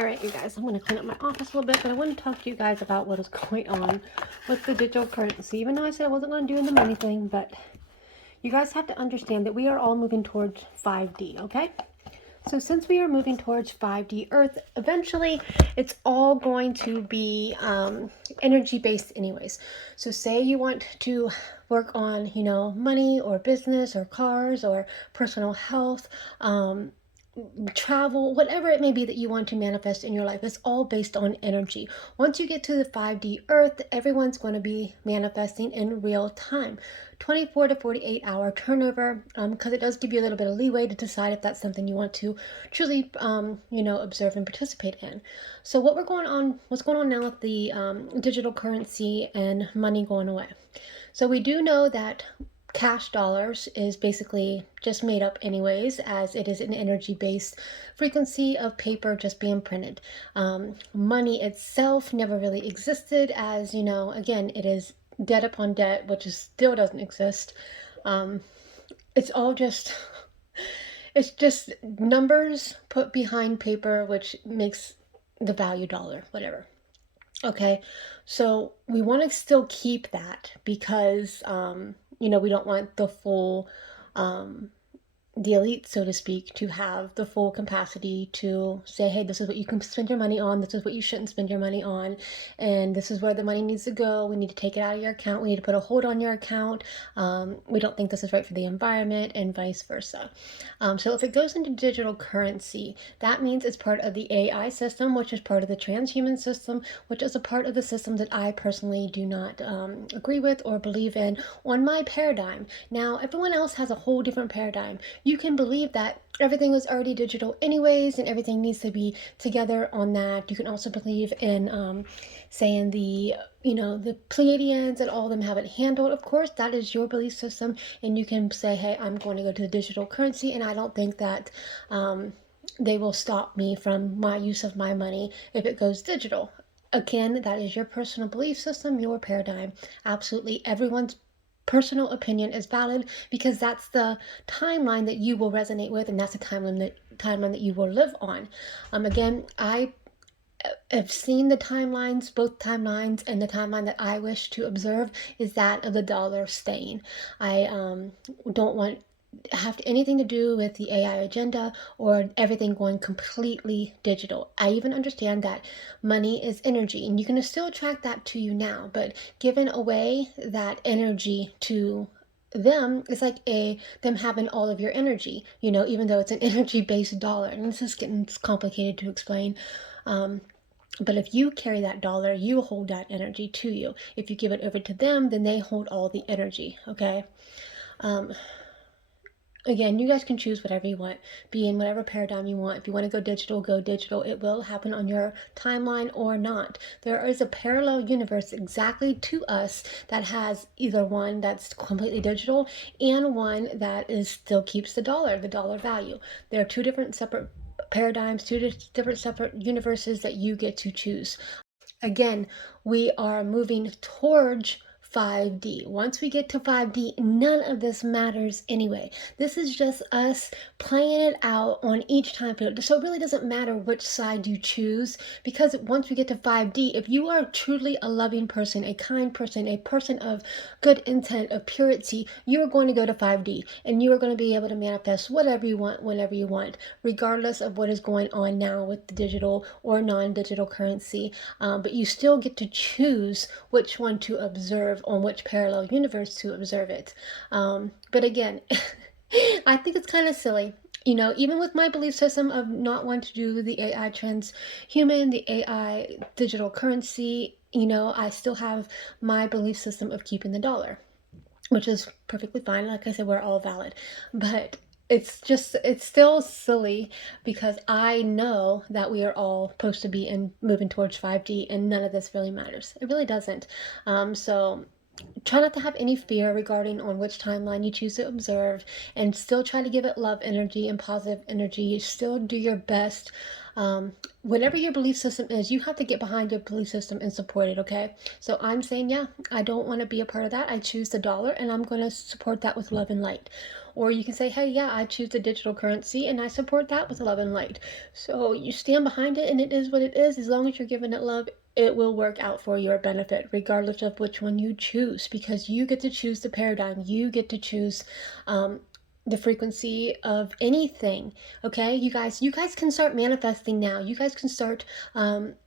All right, you guys, I'm going to clean up my office a little bit, but I want to talk to you guys about what is going on with the digital currency. Even though I said I wasn't going to do the money thing, but you guys have to understand that we are all moving towards 5D, okay? So since we are moving towards 5D Earth, eventually it's all going to be energy based anyways. So say you want to work on, money or business or cars or personal health, travel, whatever it may be that you want to manifest in your life. It's all based on energy. Once you get to the 5D Earth, everyone's going to be manifesting in real time. 24 to 48 hour turnover, because it does give you a little bit of leeway to decide if that's something you want to truly, observe and participate in. So what's going on now with the digital currency and money going away? So we do know that cash dollars is basically just made up anyways, as it is an energy-based frequency of paper just being printed. Money itself never really existed, as again, it is debt upon debt, which still doesn't exist. It's all just it's just numbers put behind paper, which makes the value dollar, whatever. Okay, so we want to still keep that because we don't want the elite, so to speak, to have the full capacity to say, hey, this is what you can spend your money on, this is what you shouldn't spend your money on, and this is where the money needs to go. We need to take it out of your account. We need to put a hold on your account. We don't think this is right for the environment, and vice versa. So if it goes into digital currency, that means it's part of the AI system, which is part of the transhuman system, which is a part of the system that I personally do not agree with or believe in on my paradigm. Now, everyone else has a whole different paradigm. You can believe that everything was already digital anyways and everything needs to be together on that. You can also believe in saying the Pleiadians and all of them have it handled. Of course, that is your belief system, and you can say, hey, I'm going to go to the digital currency, and I don't think that they will stop me from my use of my money if it goes digital. Again, that is your personal belief system, your paradigm. Absolutely everyone's personal opinion is valid because that's the timeline that you will resonate with, and that's the timeline that you will live on. Again, I have seen the timelines, both timelines, and the timeline that I wish to observe is that of the dollar staying. I don't want have anything to do with the AI agenda or everything going completely digital. I even understand that money is energy and you can still attract that to you now, but giving away that energy to them is like them having all of your energy, even though it's an energy based dollar. And this is getting complicated to explain. But if you carry that dollar, you hold that energy to you. If you give it over to them, then they hold all the energy. Okay. Again, you guys can choose whatever you want, be in whatever paradigm you want. If you want to go digital, go digital. It will happen on your timeline or not. There is a parallel universe exactly to us that has either one that's completely digital and one that is still keeps the dollar value. There are two different separate paradigms, two different separate universes that you get to choose. Again, we are moving towards 5D. Once we get to 5D, none of this matters anyway. This is just us playing it out on each time period. So it really doesn't matter which side you choose, because once we get to 5D, if you are truly a loving person, a kind person, a person of good intent, of purity, you are going to go to 5D and you are going to be able to manifest whatever you want, whenever you want, regardless of what is going on now with the digital or non-digital currency. But you still get to choose which one to observe, on which parallel universe to observe it. But again, I think it's kind of silly. Even with my belief system of not wanting to do the AI transhuman, the AI digital currency, I still have my belief system of keeping the dollar, which is perfectly fine. Like I said, we're all valid. But it's still silly because I know that we are all supposed to be moving towards 5D and none of this really matters. It really doesn't. So try not to have any fear regarding on which timeline you choose to observe, and still try to give it love energy and positive energy. Still do your best. Whatever your belief system is, you have to get behind your belief system and support it, okay? So I'm saying, yeah, I don't want to be a part of that. I choose the dollar and I'm going to support that with love and light. Or you can say, hey, yeah, I choose the digital currency and I support that with love and light. So you stand behind it and it is what it is. As long as you're giving it love, it will work out for your benefit, regardless of which one you choose, because you get to choose the paradigm. You get to choose the frequency of anything. Okay, you guys can start manifesting now. You guys can start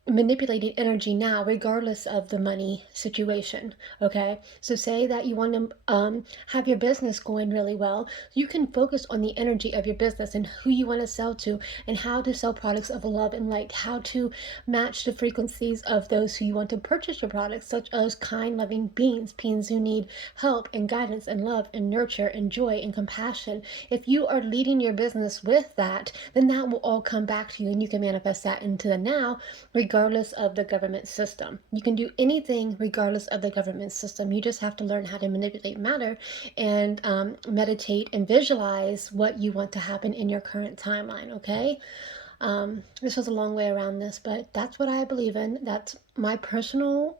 manipulating energy now, regardless of the money situation. Okay, so say that you want to have your business going really well. You can focus on the energy of your business and who you want to sell to, and how to sell products of love and light, how to match the frequencies of those who you want to purchase your products, such as kind, loving beings who need help and guidance and love and nurture and joy and compassion. If you are leading your business with that, then that will all come back to you, and you can manifest that into the now, regardless of the government system. You can do anything regardless of the government system. You just have to learn how to manipulate matter and meditate and visualize what you want to happen in your current timeline. Okay, this was a long way around this, but that's what I believe in. That's my personal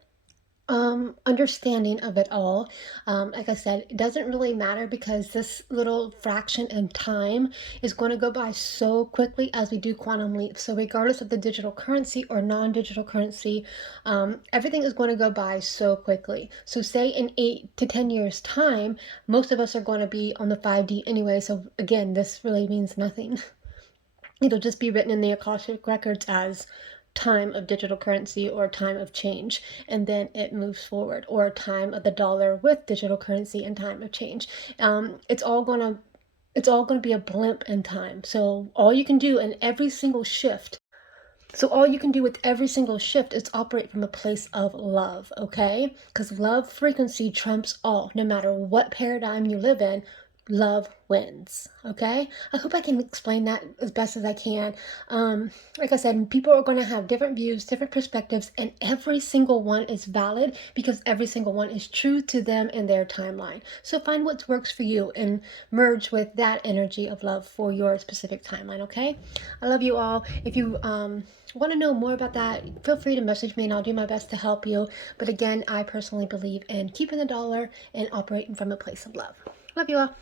understanding of it all. Like I said, it doesn't really matter, because this little fraction in time is going to go by so quickly as we do quantum leaps. So regardless of the digital currency or non-digital currency, everything is going to go by so quickly. So say in 8 to 10 years time, most of us are going to be on the 5D anyway. So again, this really means nothing. It'll just be written in the Akashic records as time of digital currency or time of change, and then it moves forward, or time of the dollar with digital currency and time of change. It's all gonna be a blimp in time. So all you can do in every single shift so all you can do with every single shift is operate from a place of love, okay? Because love frequency trumps all. No matter what paradigm you live in, love wins, okay? I hope I can explain that as best as I can. Like I said, people are going to have different views, different perspectives, and every single one is valid, because every single one is true to them and their timeline. So find what works for you and merge with that energy of love for your specific timeline, okay? I love you all. If you want to know more about that, feel free to message me and I'll do my best to help you. But again, I personally believe in keeping the dollar and operating from a place of love. Love you all.